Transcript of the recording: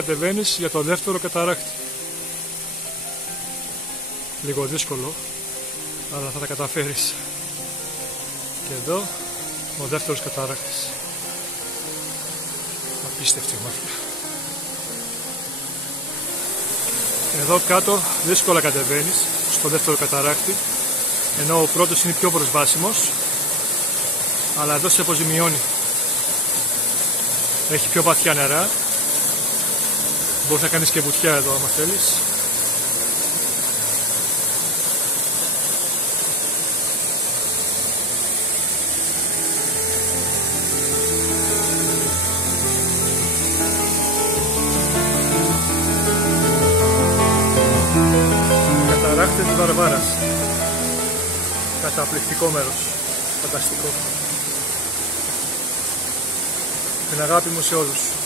κατεβαίνεις για το δεύτερο καταράκτη. Λίγο δύσκολο, αλλά θα τα καταφέρεις. Και εδώ ο δεύτερος καταράκτης. Απίστευτη μορφή. Εδώ κάτω δύσκολα κατεβαίνεις στο δεύτερο καταράκτη, ενώ ο πρώτος είναι πιο προσβάσιμος, αλλά εδώ σε αποζημιώνει. Έχει πιο βαθιά νερά, μπορείς να κάνεις και βουτιά εδώ άμα θέλεις. Καταράκτη της Βαρβάρας. Καταπληκτικό μέρος. Φανταστικό. Την αγάπη μου σε όλους.